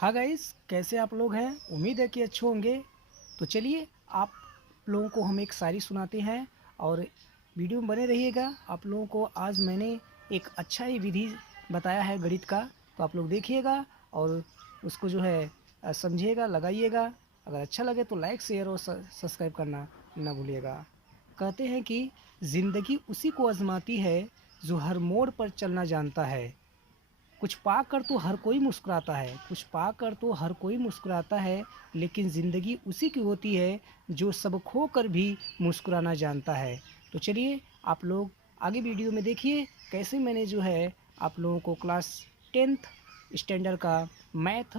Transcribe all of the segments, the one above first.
हाँ गाइस, कैसे आप लोग हैं। उम्मीद है कि अच्छे होंगे। तो चलिए आप लोगों को हम एक शायरी सुनाते हैं और वीडियो में बने रहिएगा। आप लोगों को आज मैंने एक अच्छा ही विधि बताया है गणित का, तो आप लोग देखिएगा और उसको जो है समझिएगा, लगाइएगा। अगर अच्छा लगे तो लाइक शेयर और सब्सक्राइब करना ना भूलिएगा। कहते हैं कि ज़िंदगी उसी को आजमाती है जो हर मोड़ पर चलना जानता है। कुछ पाकर तो हर कोई मुस्कुराता है, कुछ पाकर तो हर कोई मुस्कुराता है, लेकिन ज़िंदगी उसी की होती है जो सब खोकर भी मुस्कुराना जानता है। तो चलिए आप लोग आगे वीडियो में देखिए कैसे मैंने जो है आप लोगों को क्लास 10th स्टैंडर्ड का मैथ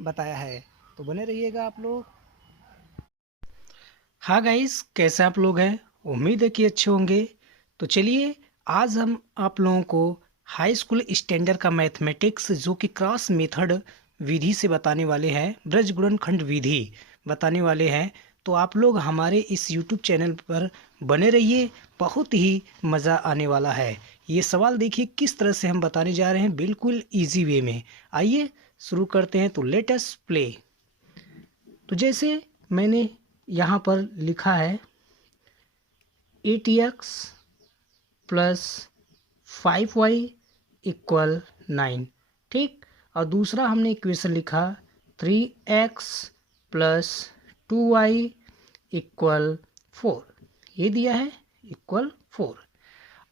बताया है। तो बने रहिएगा आप लोग। हाँ गाइस, कैसे आप लोग हैं। उम्मीद है कि अच्छे होंगे। तो चलिए आज हम आप लोगों को हाई स्कूल स्टैंडर्ड का मैथमेटिक्स जो कि क्रॉस मेथड विधि से बताने वाले हैं, ब्रज गुणनखंड विधि बताने वाले हैं। तो आप लोग हमारे इस यूट्यूब चैनल पर बने रहिए, बहुत ही मज़ा आने वाला है। ये सवाल देखिए किस तरह से हम बताने जा रहे हैं, बिल्कुल इजी वे में। आइए शुरू करते हैं। तो लेट अस प्ले। तो जैसे मैंने यहाँ पर लिखा है 8x प्लस 5y इक्वल 9, ठीक। और दूसरा हमने इक्वेशन लिखा 3x प्लस 2y इक्वल 4, ये दिया है इक्वल 4।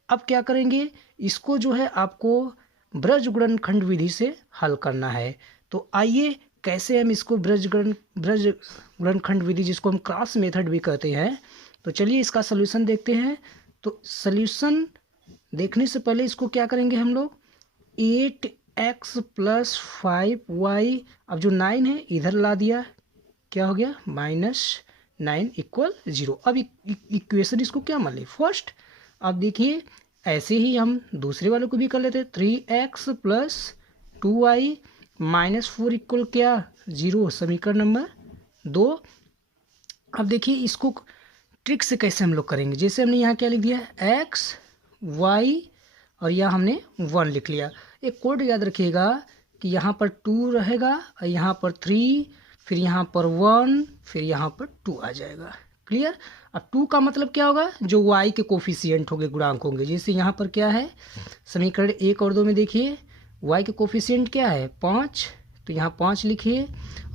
अब क्या करेंगे, इसको जो है आपको ब्रज गुणनखंड विधि से हल करना है। तो आइए कैसे हम इसको ब्रज गुणनखंड विधि जिसको हम क्रॉस मेथड भी कहते हैं, तो चलिए इसका सलूशन देखते हैं। तो सलूशन देखने से पहले इसको क्या करेंगे हम लोग, 8x प्लस 5y, अब जो 9 है इधर ला दिया, क्या हो गया -9 इक्वल 0। अब इक्वेशन इसको क्या मान ली, फर्स्ट। अब देखिए ऐसे ही हम दूसरे वालों को भी कर लेते, 3x प्लस 2y -4 इक्वल क्या 0, समीकरण नंबर 2। अब देखिए इसको ट्रिक से कैसे हम लोग करेंगे, जैसे हमने यहाँ क्या लिख दिया x y और यहाँ हमने 1 लिख लिया। एक कोड याद रखिएगा कि यहाँ पर 2 रहेगा और यहाँ पर 3, फिर यहाँ पर 1, फिर यहाँ पर 2 आ जाएगा। क्लियर। अब 2 का मतलब क्या होगा, जो y के कोफिशिएंट होंगे, गुणांक होंगे। जैसे यहाँ पर क्या है समीकरण 1 और 2 में देखिए y के कोफिशिएंट क्या है 5, तो यहाँ 5 लिखिए।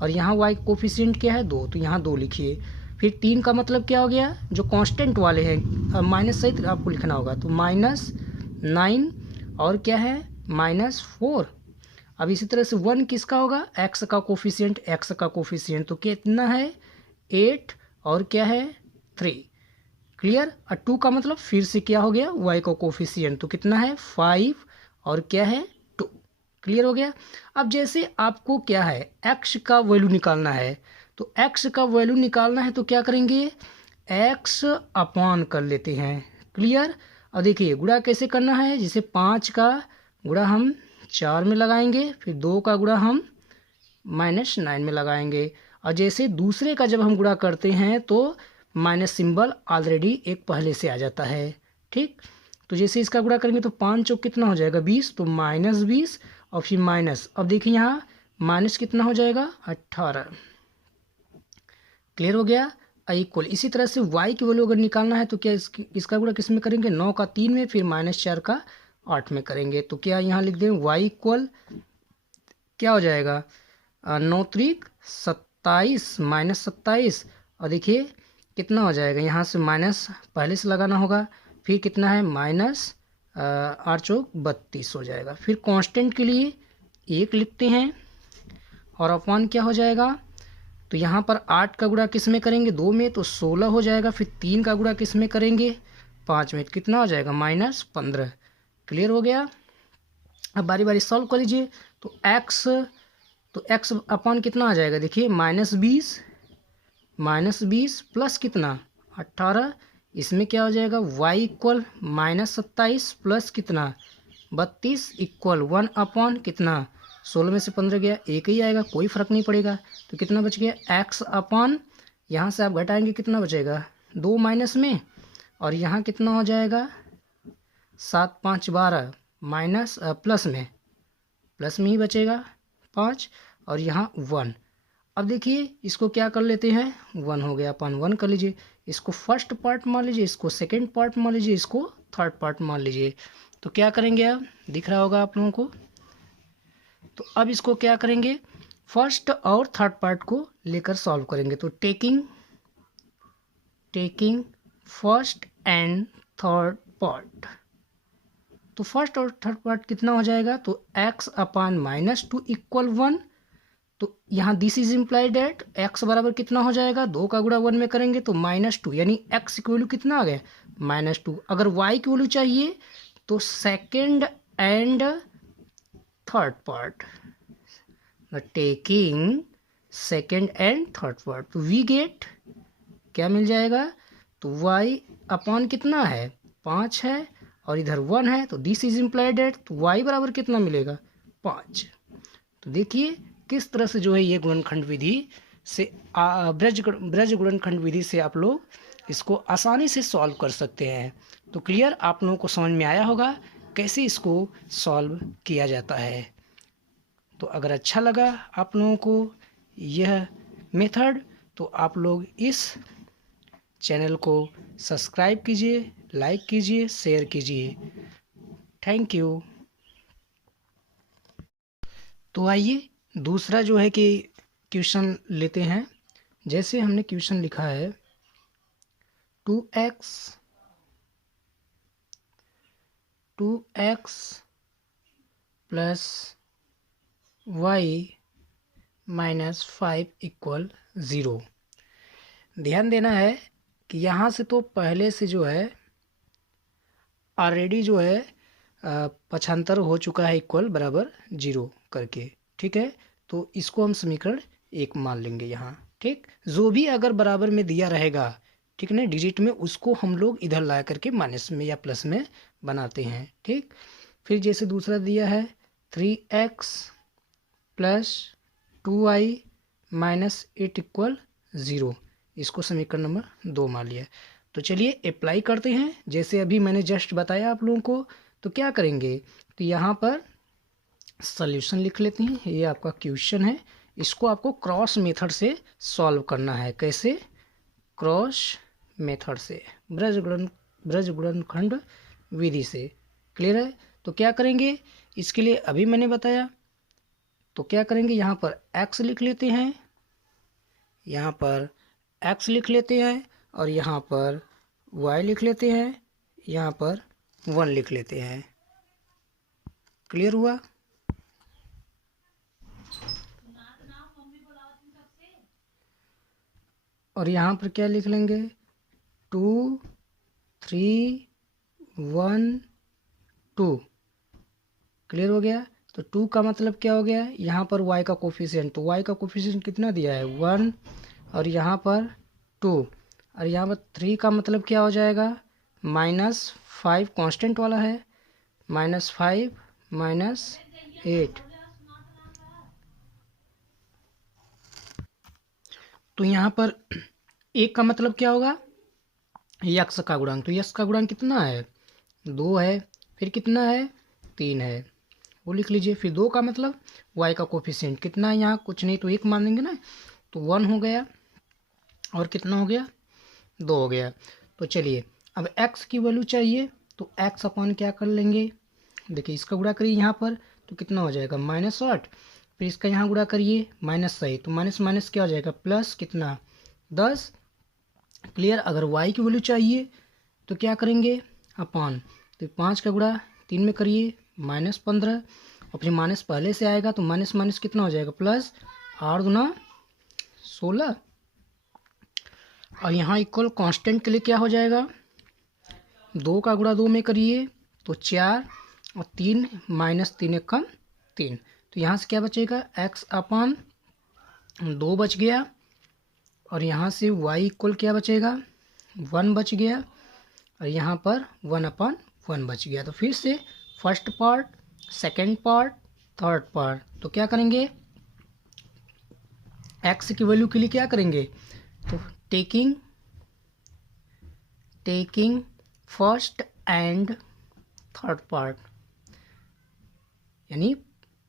और यहाँ y का कोफिशिएंट क्या है 2, तो यहाँ 2 लिखिए। फिर 3 का मतलब क्या हो गया, जो कांस्टेंट वाले हैं माइनस सहित आपको लिखना होगा, तो -9 और क्या है -4। अब इसी तरह से 1 किसका होगा, x का कोफिशिएंट, तो कितना है 8 और क्या है 3। क्लियर। और 2 का मतलब फिर से क्या हो गया y का कोफिशिएंट, तो कितना है 5 और क्या है 2। क्लियर हो गया। अब जैसे आपको क्या है x का वैल्यू निकालना है, तो x का वैल्यू निकालना है तो क्या करेंगे, x अपॉन कर लेते हैं। क्लियर। और देखिए गुणा कैसे करना है, जैसे 5 का गुणा हम 4 में लगाएंगे, फिर 2 का गुणा हम -9 में लगाएंगे। और जैसे दूसरे का जब हम गुणा करते हैं तो माइनस सिंबल ऑलरेडी एक पहले से आ जाता है, ठीक। तो जैसे इसका गुणा करेंगे तो 5 चौक कितना हो जाएगा 20, तो -20 और फिर माइनस। अब देखिए यहाँ माइनस कितना हो जाएगा 18। क्लियर हो गया। इक्वल। इसी तरह से y की वैल्यू अगर निकालना है तो क्या इसका गुणा किस में करेंगे, 9 का 3 में, फिर -4 का 8 में करेंगे। तो क्या यहाँ लिख दें y इक्वल क्या हो जाएगा 9 त्रिक 27 -27। और देखिए कितना हो जाएगा, यहाँ से माइनस पहले से लगाना होगा, फिर कितना है -8 चौक 32 हो जाएगा। फिर कांस्टेंट के लिए 1 लिखते हैं और अपॉन क्या हो जाएगा, तो यहाँ पर 8 का गुणा किस में करेंगे 2 में, तो 16 हो जाएगा। फिर 3 का गुणा किस में करेंगे 5 में, तो कितना हो जाएगा -15। क्लियर हो गया। अब बारी बारी सॉल्व कर लीजिए। तो x अपॉन कितना आ जाएगा, देखिए -20 प्लस कितना 18, इसमें क्या हो जाएगा y इक्वल -27 प्लस कितना 32 इक्वल 1 अपॉन कितना 16 में से 15 गया, एक ही आएगा, कोई फर्क नहीं पड़ेगा। तो कितना बच गया x अपॉन, यहाँ से आप घटाएंगे कितना बचेगा 2 माइनस में, और यहाँ कितना हो जाएगा 7 5 12 माइनस प्लस में ही बचेगा 5, और यहाँ 1। अब देखिए इसको क्या कर लेते हैं, 1 हो गया अपन 1 कर लीजिए, इसको फर्स्ट पार्ट मान लीजिए, इसको सेकंड पार्ट मान लीजिए, इसको थर्ड पार्ट मान लीजिए। तो क्या करेंगे, अब दिख रहा होगा आप लोगों को। तो अब इसको क्या करेंगे, फर्स्ट और थर्ड पार्ट को लेकर सॉल्व करेंगे। तो taking first and third part, तो फर्स्ट और थर्ड पार्ट कितना हो जाएगा, तो x अपान -2 इक्वल 1। तो यहाँ this is implied at x बराबर कितना हो जाएगा, 2 का गुणा 1 में करेंगे तो -2, यानी x की वैल्यू कितना आ गया, -2। अगर y की वैल्यू चाहिए तो second and third part, taking second and third part, तो वी गेट क्या मिल जाएगा, तो y अपॉन कितना है 5 है और इधर 1 है, तो दिस इज इम्प्लाइड एट, तो y बराबर कितना मिलेगा 5। तो देखिए किस तरह से जो है ये गुणनखंड विधि से ब्रज गुणनखंड विधि से आप लोग इसको आसानी से सॉल्व कर सकते हैं। तो क्लियर, आप लोगों को समझ में आया होगा कैसे इसको सॉल्व किया जाता है। तो अगर अच्छा लगा आप लोगों को यह मेथड, तो आप लोग इस चैनल को सब्सक्राइब कीजिए, लाइक कीजिए, शेयर कीजिए। Thank you. तो आइए दूसरा जो है कि क्वेश्चन लेते हैं। जैसे हमने क्वेश्चन लिखा है 2x प्लस y -5 इक्वल 0। ध्यान देना है कि यहाँ से तो पहले से जो है ऑलरेडी जो है पक्षांतर हो चुका है इक्वल बराबर 0 करके, ठीक है। तो इसको हम समीकरण 1 मान लेंगे यहाँ, ठीक। जो भी अगर बराबर में दिया रहेगा, ठीक ना, डिजिट में, उसको हम लोग इधर ला करके माइनस में या प्लस में बनाते हैं, ठीक। फिर जैसे दूसरा दिया है 3x प्लस 2y -8 इक्वल 0, इसको समीकरण नंबर 2 मान लिया। तो चलिए अप्लाई करते हैं, जैसे अभी मैंने जस्ट बताया आप लोगों को। तो क्या करेंगे, तो यहाँ पर सॉल्यूशन लिख लेते हैं। ये आपका क्वेश्चन है, इसको आपको क्रॉस मेथड से सॉल्व करना है। कैसे, क्रॉस मेथड से, ब्रज गुणनखंड विधि से। क्लियर है। तो क्या करेंगे इसके लिए, अभी मैंने बताया। तो क्या करेंगे, यहाँ पर x लिख लेते हैं, यहाँ पर x लिख लेते हैं, और यहाँ पर y लिख लेते हैं, यहाँ पर 1 लिख लेते हैं। क्लियर हुआ। और यहाँ पर क्या लिख लेंगे, 2 3 1 2। क्लियर हो गया। तो 2 का मतलब क्या हो गया, यहाँ पर y का कोफिशिएंट, तो y का कोफिशिएंट कितना दिया है 1, और यहाँ पर 2, और यहाँ पर 3 का मतलब क्या हो जाएगा, -5 कांस्टेंट वाला है, -5 -8। तो यहाँ पर 1 का मतलब क्या होगा, यक्स का गुणांक। तो यक्स का गुणांक कितना है, 2 है। फिर कितना है, 3 है, वो लिख लीजिए। फिर 2 का मतलब y का कोफिशिएंट कितना है, यहाँ कुछ नहीं तो 1 मान देंगे ना, तो 1 हो गया, और कितना हो गया, 2 हो गया। तो चलिए अब x की वैल्यू चाहिए, तो x अपन क्या कर लेंगे, देखिए इसका गुणा करिए यहाँ पर, तो कितना हो जाएगा -8। फिर इसका यहाँ गुणा करिए -6, तो माइनस माइनस क्या हो जाएगा, प्लस कितना 10। क्लियर। अगर y की वैल्यू चाहिए तो क्या करेंगे, अपान, तो 5 का गुणा 3 में करिए -15, और फिर माइनस पहले से आएगा, तो माइनस माइनस कितना हो जाएगा, प्लस 8 गुना 16, और यहाँ इक्वल कांस्टेंट के लिए क्या हो जाएगा, 2 का गुणा 2 में करिए तो 4, और 3 -3 एक कम 3। तो यहाँ से क्या बचेगा, x अपान 2 बच गया, और यहाँ से y इक्वल क्या बचेगा, 1 बच गया, और यहाँ पर 1/1 बच गया। तो फिर से first part, second part, third part. तो क्या करेंगे, x की वैल्यू के लिए क्या करेंगे, तो taking first and third part, यानी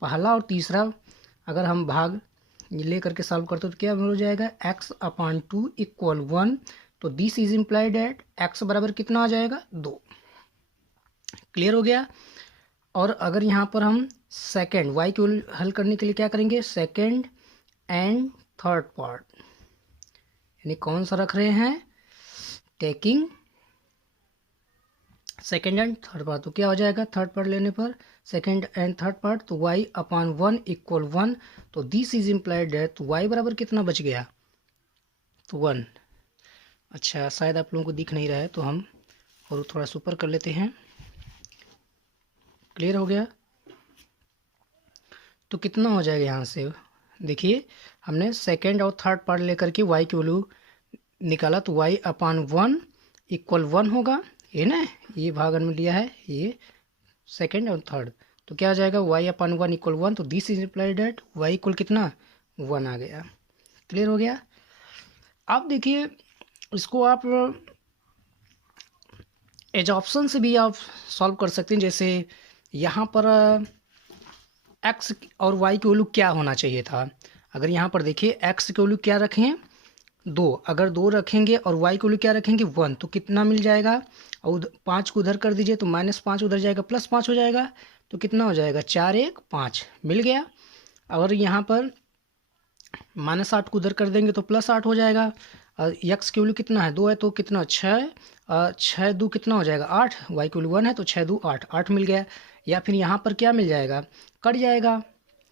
पहला और तीसरा अगर हम भाग ये ले करके सॉल्व करते हो तो क्या हो जाएगा, x/2 इक्वल 1। तो this is implied at x बराबर कितना आ जाएगा, 2। क्लियर हो गया। और अगर यहाँ पर हम सेकेंड y को हल करने के लिए क्या करेंगे, सेकेंड एंड थर्ड पार्ट, यानी कौन सा रख रहे हैं, taking second and third part. तो क्या हो जाएगा, थर्ड पार्ट लेने पर सेकेंड एंड थर्ड पार्ट, तो y/1 इक्वल 1। तो दिस इज इम्प्लाइड है, तो y बराबर कितना बच गया, तो 1। अच्छा, शायद आप लोगों को दिख नहीं रहा है तो हम और थोड़ा सुपर कर लेते हैं। क्लियर हो गया। तो कितना हो जाएगा यहाँ से, देखिए हमने सेकेंड और थर्ड पार्ट लेकर के y की वैल्यू निकाला, तो y/1 इक्वल 1 होगा, ये ना, ये भागन में लिया है, ये सेकेंड और थर्ड। तो क्या आ जाएगा, y/1 इक्वल 1। तो this is implied at y equal कितना, 1 आ गया। क्लियर हो गया। अब देखिए इसको आप एज ऑप्शन से भी आप सॉल्व कर सकते हैं। जैसे यहाँ पर x और y की वैल्यू क्या होना चाहिए था। अगर यहाँ पर देखिए x की वैल्यू क्या रखें, 2, अगर 2 रखेंगे और y की वैल्यू क्या रखेंगे, 1, तो कितना मिल जाएगा, और 5 को उधर कर दीजिए तो -5 उधर जाएगा, +5 हो जाएगा, तो कितना हो जाएगा, 4 1 5 मिल गया। और यहाँ पर -8 को उधर कर देंगे तो +8 हो जाएगा। और x की वैल्यू कितना है, 2 है, तो कितना 6, 6 2 कितना हो जाएगा 8, y की वैल्यू 1 है तो 6 2 8, 8 मिल गया। या फिर यहाँ पर क्या मिल जाएगा, कट जाएगा,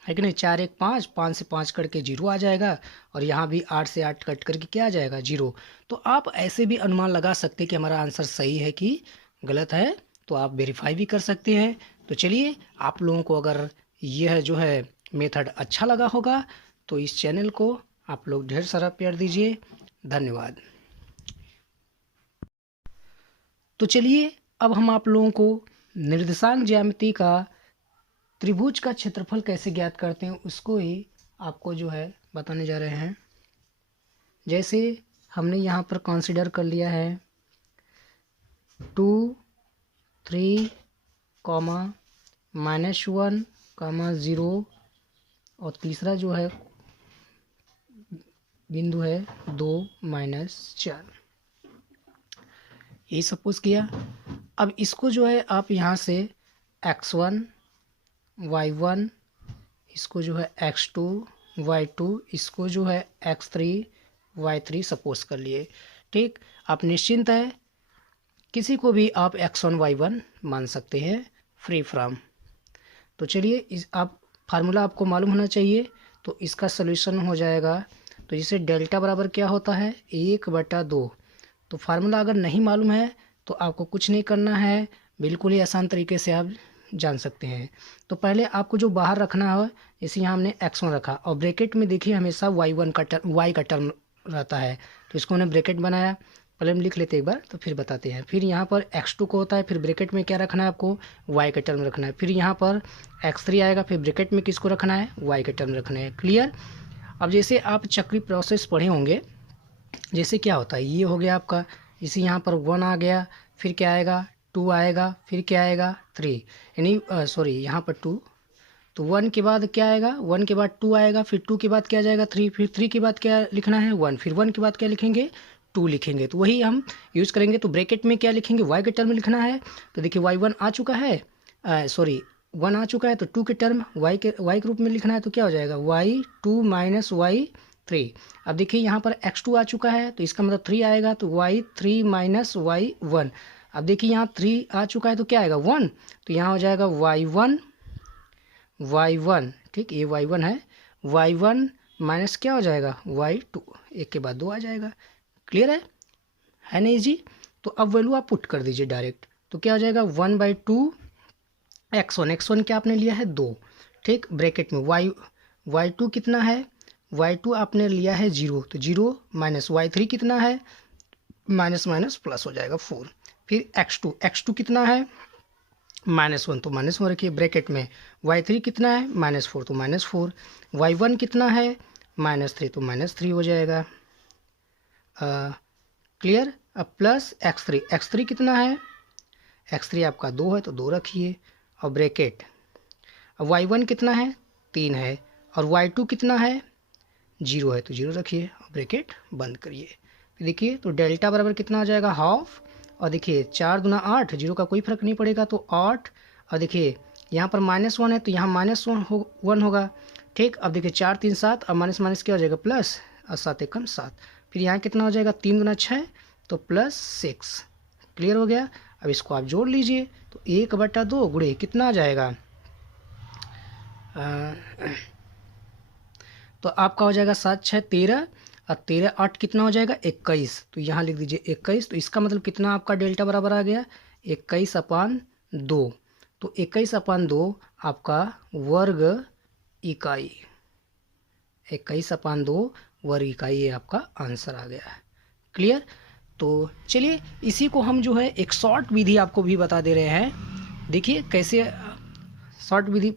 है कि नहीं, 4 1 5, 5 से 5 कट के 0 आ जाएगा, और यहाँ भी 8 से 8 कट करके क्या आ जाएगा, 0। तो आप ऐसे भी अनुमान लगा सकते हैं कि हमारा आंसर सही है कि गलत है, तो आप वेरीफाई भी कर सकते हैं। तो चलिए, आप लोगों को अगर यह जो है मेथड अच्छा लगा होगा तो इस चैनल को आप लोग ढेर सारा प्यार दीजिए। धन्यवाद। तो चलिए अब हम आप लोगों को निर्देशांक ज्यामिति का त्रिभुज का क्षेत्रफल कैसे ज्ञात करते हैं उसको ही आपको जो है बताने जा रहे हैं। जैसे हमने यहाँ पर कंसीडर कर लिया है 2 3 -1 0, और तीसरा जो है बिंदु है 2 -4, ये सपोज किया। अब इसको जो है आप यहाँ से x1 y1, इसको जो है x2 y2, इसको जो है x3 y3 सपोज कर लिए। ठीक, आप निश्चिंत है, किसी को भी आप x1 y1 मान सकते हैं फ्री फ्रॉम। तो चलिए इस आप फार्मूला आपको मालूम होना चाहिए, तो इसका सलूशन हो जाएगा। तो जैसे डेल्टा बराबर क्या होता है, 1/2। तो फार्मूला अगर नहीं मालूम है तो आपको कुछ नहीं करना है, बिल्कुल ही आसान तरीके से आप जान सकते हैं। तो पहले आपको जो बाहर रखना है, जैसे यहाँ हमने x1 रखा, और ब्रैकेट में देखिए हमेशा y1 का टर्म, y का टर्म रहता है, तो इसको हमने ब्रैकेट बनाया। पहले हम लिख लेते एक बार तो फिर बताते हैं। फिर यहाँ पर x2 को होता है, फिर ब्रैकेट में क्या रखना है आपको, y का टर्म रखना है। फिर यहाँ पर x3 आएगा, फिर ब्रैकेट में किसको रखना है, y का टर्म रखना है। क्लियर। अब जैसे आप चक्री प्रोसेस पढ़े होंगे, जैसे क्या होता है, ये हो गया आपका, इसी यहाँ पर 1 आ गया, फिर क्या आएगा, 2 आएगा, फिर क्या आएगा 3, यानी सॉरी यहाँ पर 2, तो 1 के बाद क्या आएगा, 1 के बाद 2 आएगा, फिर 2 के बाद क्या आ जाएगा 3, फिर 3 के बाद क्या लिखना है 1, फिर 1 के बाद क्या लिखेंगे 2 लिखेंगे। तो वही हम यूज़ करेंगे। तो ब्रैकेट में क्या लिखेंगे, y के टर्म लिखना है। तो देखिए y1 आ चुका है, सॉरी 1 आ चुका है, तो 2 के टर्म y के रूप में लिखना है। तो क्या हो जाएगा y2 - y3। अब देखिए यहाँ पर x2 आ चुका है, तो इसका मतलब 3 आएगा, तो y3 - y1। अब देखिए यहाँ 3 आ चुका है तो क्या आएगा 1, तो यहाँ हो जाएगा y1, ठीक, ये y1 है, y1 माइनस क्या हो जाएगा y2, एक के बाद 2 आ जाएगा। क्लियर है नहीं जी। तो अब वैल्यू आप पुट कर दीजिए डायरेक्ट, तो क्या हो जाएगा 1/2 x1 क्या आपने लिया है 2, ठीक, ब्रैकेट में y2 कितना है, y2 आपने लिया है 0, तो 0 - y3 कितना है, माइनस प्लस हो जाएगा 4। फिर x2 कितना है -1, तो -1 रखिए ब्रैकेट में। y3 कितना है -4, तो -4। y1 कितना है -3, तो -3 हो जाएगा। क्लियर। अब प्लस x3 कितना है, x3 आपका 2 है तो 2 रखिए, और ब्रैकेट। अब y1 कितना है 3 है, और y2 कितना है जीरो है तो जीरो रखिए और ब्रैकेट बंद करिए। फिर देखिए तो डेल्टा बराबर कितना आ जाएगा हाफ, और देखिए 4 दूना 8, जीरो का कोई फर्क नहीं पड़ेगा तो 8, और देखिए यहाँ पर -1 है तो यहाँ -1 होगा। ठीक, अब देखिए 4 3 7 और माइनस माइनस क्या हो जाएगा प्लस, और 7 एकम 7। फिर यहाँ कितना हो जाएगा 3 दूना 6 तो +6। क्लियर हो गया। अब इसको आप जोड़ लीजिए तो 1/2 गुणे कितना आ जाएगा, तो आपका हो जाएगा 7 6 13, और 13 8 कितना हो जाएगा 21, तो यहाँ लिख दीजिए 21। तो इसका मतलब कितना आपका डेल्टा बराबर आ गया 21/2। तो 21/2 आपका वर्ग इकाई, 21/2 वर्ग इकाई, ये आपका आंसर आ गया। क्लियर। तो चलिए इसी को हम जो है एक शॉर्ट विधि आपको भी बता दे रहे हैं। देखिए कैसे शॉर्ट विधि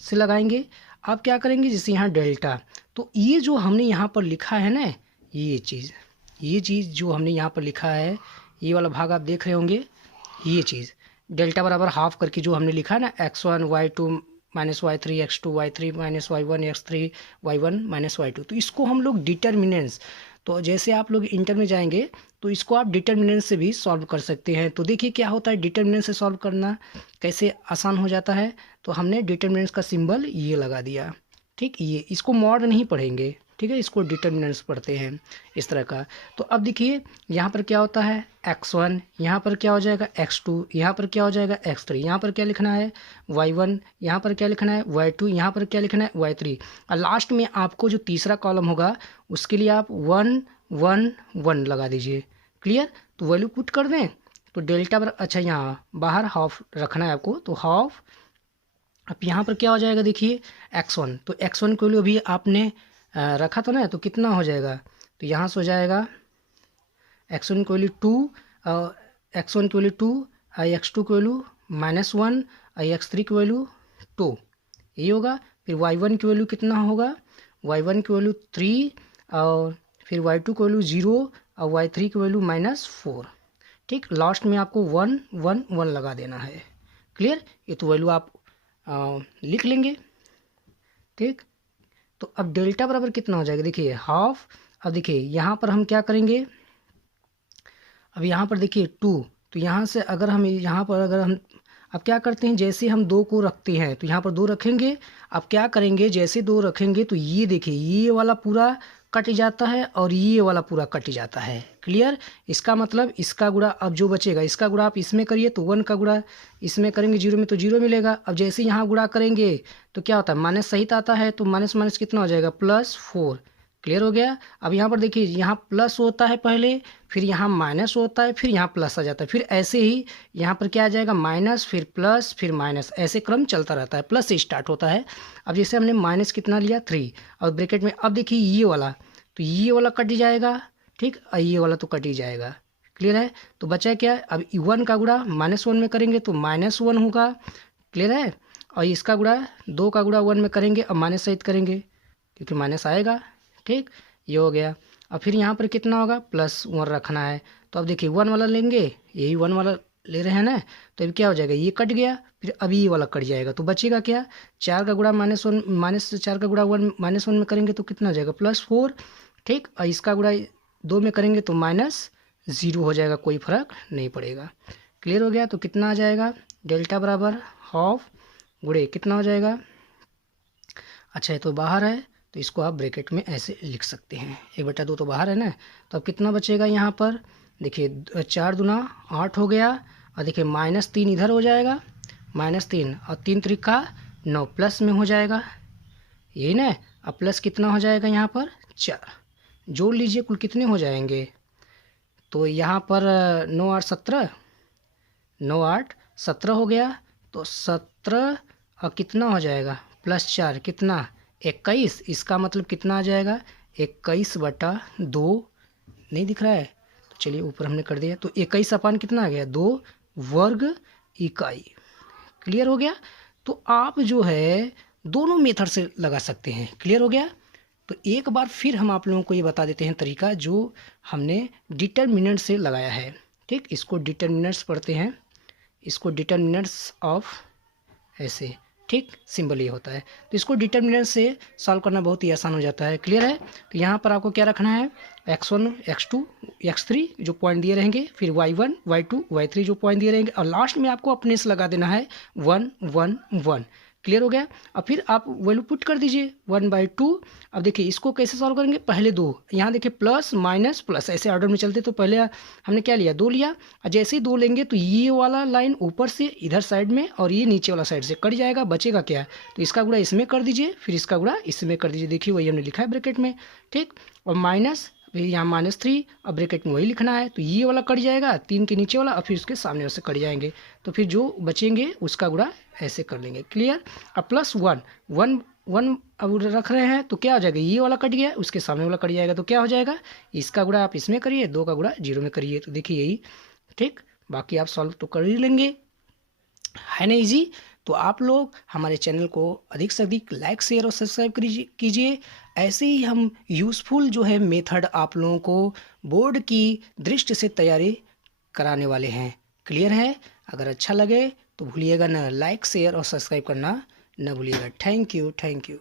से लगाएंगे। आप क्या करेंगे, जैसे यहाँ डेल्टा, तो ये जो हमने यहाँ पर लिखा है ना, ये चीज़ जो हमने यहाँ पर लिखा है, ये वाला भाग आप देख रहे होंगे, ये चीज़ डेल्टा बराबर हाफ करके जो हमने लिखा है ना, x1 y2 -y3 x2 y3 -y1 x3 y1 -y2, तो इसको हम लोग डिटर्मिनेंट्स, तो जैसे आप लोग इंटर में जाएंगे तो इसको आप डिटर्मिनेंट से भी सॉल्व कर सकते हैं। तो देखिए क्या होता है डिटर्मिनेंट से सॉल्व करना कैसे आसान हो जाता है। तो हमने डिटर्मिनेंट्स का सिंबल ये लगा दिया। ठीक, ये इसको मॉड नहीं पढ़ेंगे, ठीक है, इसको डिटर्मिनेंट्स पढ़ते हैं इस तरह का। तो अब देखिए यहाँ पर क्या होता है x1, यहाँ पर क्या हो जाएगा x2, यहाँ पर क्या हो जाएगा x3, यहाँ पर क्या लिखना है y1, यहाँ पर क्या लिखना है y2, यहाँ पर क्या लिखना है y3, और लास्ट में आपको जो तीसरा कॉलम होगा उसके लिए आप 1 1 1 लगा दीजिए। क्लियर। तो वैल्यू पुट कर दें तो डेल्टा पर, अच्छा यहाँ बाहर हाफ रखना है आपको, तो हाफ। अब यहाँ पर क्या हो जाएगा देखिए x1, तो x1 को भी आपने रखा था ना, तो कितना हो जाएगा, तो यहाँ से हो जाएगा x1 को 2, x1 को 2, x2 को -1, x3 की वैल्यू 2, यही होगा। फिर y1 की वैल्यू कितना होगा, y1 की वैल्यू 3, और फिर y2 की वैल्यू 0, और y3 की वैल्यू -4। ठीक, लास्ट में आपको 1 1 1 लगा देना है। क्लियर। ये तो वैल्यू आप लिख लेंगे। ठीक, तो अब डेल्टा बराबर कितना हो जाएगा देखिए हाफ। अब देखिए यहाँ पर हम क्या करेंगे, अब यहाँ पर देखिए 2, तो यहाँ से अगर हम यहाँ पर अगर हम अब क्या करते हैं, जैसे हम 2 को रखते हैं तो यहाँ पर 2 रखेंगे। अब क्या करेंगे, जैसे 2 रखेंगे तो ये देखिए ये वाला पूरा कट जाता है और ये वाला पूरा कट जाता है। क्लियर। इसका मतलब इसका गुणा अब जो बचेगा, इसका गुणा आप इसमें करिए तो 1 का गुणा इसमें करेंगे 0 में तो 0 मिलेगा। अब जैसे यहाँ गुणा करेंगे तो क्या होता है माइनस सहित आता है, तो माइनस माइनस कितना हो जाएगा +4। क्लियर हो गया। अब यहाँ पर देखिए यहाँ प्लस होता है पहले, फिर यहाँ माइनस होता है, फिर यहाँ प्लस आ जाता है, फिर ऐसे ही यहाँ पर क्या आ जाएगा माइनस, फिर प्लस, फिर माइनस, ऐसे क्रम चलता रहता है, प्लस से स्टार्ट होता है। अब जैसे हमने माइनस कितना लिया 3, और ब्रैकेट में अब देखिए ये वाला, तो ये वाला कट जाएगा। ठीक, और ये वाला तो कट ही जाएगा। क्लियर है। तो बचा क्या, अब 1 का गुणा -1 में करेंगे तो -1 होगा। क्लियर है। और इसका गुणा 2 का गुणा 1 में करेंगे और माइनस सहित करेंगे क्योंकि माइनस आएगा। ठीक, ये हो गया। अब फिर यहाँ पर कितना होगा +1 रखना है, तो अब देखिए 1 वाला लेंगे, यही 1 वाला ले रहे हैं ना, तो अब क्या हो जाएगा ये कट गया, फिर अभी ये वाला कट जाएगा, तो बचेगा क्या 4 का गुणा -4 का गुणा 1 -1 में करेंगे तो कितना हो जाएगा +4। ठीक, और इसका गुणा 2 में करेंगे तो -0 हो जाएगा, कोई फर्क नहीं पड़ेगा। क्लियर हो गया। तो कितना आ जाएगा डेल्टा बराबर हाफ गुणे कितना हो जाएगा, अच्छा ये तो बाहर है तो इसको आप ब्रैकेट में ऐसे लिख सकते हैं, 1/2 तो बाहर है ना। तो अब कितना बचेगा यहाँ पर देखिए 4 दूना 8 हो गया, और देखिए -3 इधर हो जाएगा, -3 और 3 त्रिका 9 प्लस में हो जाएगा, यही ना। अब प्लस कितना हो जाएगा यहाँ पर 4, जोड़ लीजिए कुल कितने हो जाएंगे, तो यहाँ पर 9 8 17, 9 8 17 हो गया, तो 17 और कितना हो जाएगा +4 कितना 21, इसका मतलब कितना आ जाएगा 21/2, नहीं दिख रहा है तो चलिए ऊपर हमने कर दिया, तो 21 कितना आ गया 2 वर्ग इकाई। क्लियर हो गया। तो आप जो है दोनों मेथड से लगा सकते हैं। क्लियर हो गया। तो एक बार फिर हम आप लोगों को ये बता देते हैं तरीका जो हमने डिटर्मिनेंट से लगाया है। ठीक, इसको डिटर्मिनेंट्स पढ़ते हैं, इसको डिटर्मिनेंट्स ऑफ ऐसे ठीक, सिंबल ये होता है। तो इसको डिटर्मिनेंट से सॉल्व करना बहुत ही आसान हो जाता है। क्लियर है? तो यहाँ पर आपको क्या रखना है, x1 x2 x3 जो पॉइंट दिए रहेंगे, फिर y1 y2 y3 जो पॉइंट दिए रहेंगे, और लास्ट में आपको अपने से लगा देना है 1 1 1। क्लियर हो गया? और फिर आप वैल्यू पुट कर दीजिए 1/2। अब देखिए इसको कैसे सॉल्व करेंगे, पहले दो, यहाँ देखिए प्लस माइनस प्लस ऐसे ऑर्डर में चलते, तो पहले हमने क्या लिया, 2 लिया, और जैसे ही 2 लेंगे तो ये वाला लाइन ऊपर से इधर साइड में और ये नीचे वाला साइड से कट जाएगा, बचेगा क्या, तो इसका गुणा इसमें कर दीजिए, फिर इसका गुणा इसमें कर दीजिए। देखिए वही हमने लिखा है ब्रैकेट में। ठीक, और माइनस, फिर यहाँ -3, अब ब्रैकेट में वही लिखना है, तो ये वाला कट जाएगा 3 के नीचे वाला, और फिर उसके सामने वाले से कट जाएंगे, तो फिर जो बचेंगे उसका गुणा ऐसे कर लेंगे। क्लियर? अब +1 1 1 अब रख रहे हैं तो क्या हो जाएगा, ये वाला कट गया, उसके सामने वाला कट जाएगा, तो क्या हो जाएगा, इसका गुणा आप इसमें करिए, 2 का गुणा 0 में करिए, तो देखिए यही। ठीक, बाकी आप सॉल्व तो कर ही लेंगे, है ना इजी। तो आप लोग हमारे चैनल को अधिक से अधिक लाइक शेयर और सब्सक्राइब कीजिए। ऐसे ही हम यूज़फुल जो है मेथड आप लोगों को बोर्ड की दृष्टि से तैयारी कराने वाले हैं। क्लियर है? अगर अच्छा लगे तो भूलिएगा ना लाइक शेयर और सब्सक्राइब करना न भूलिएगा। Thank you.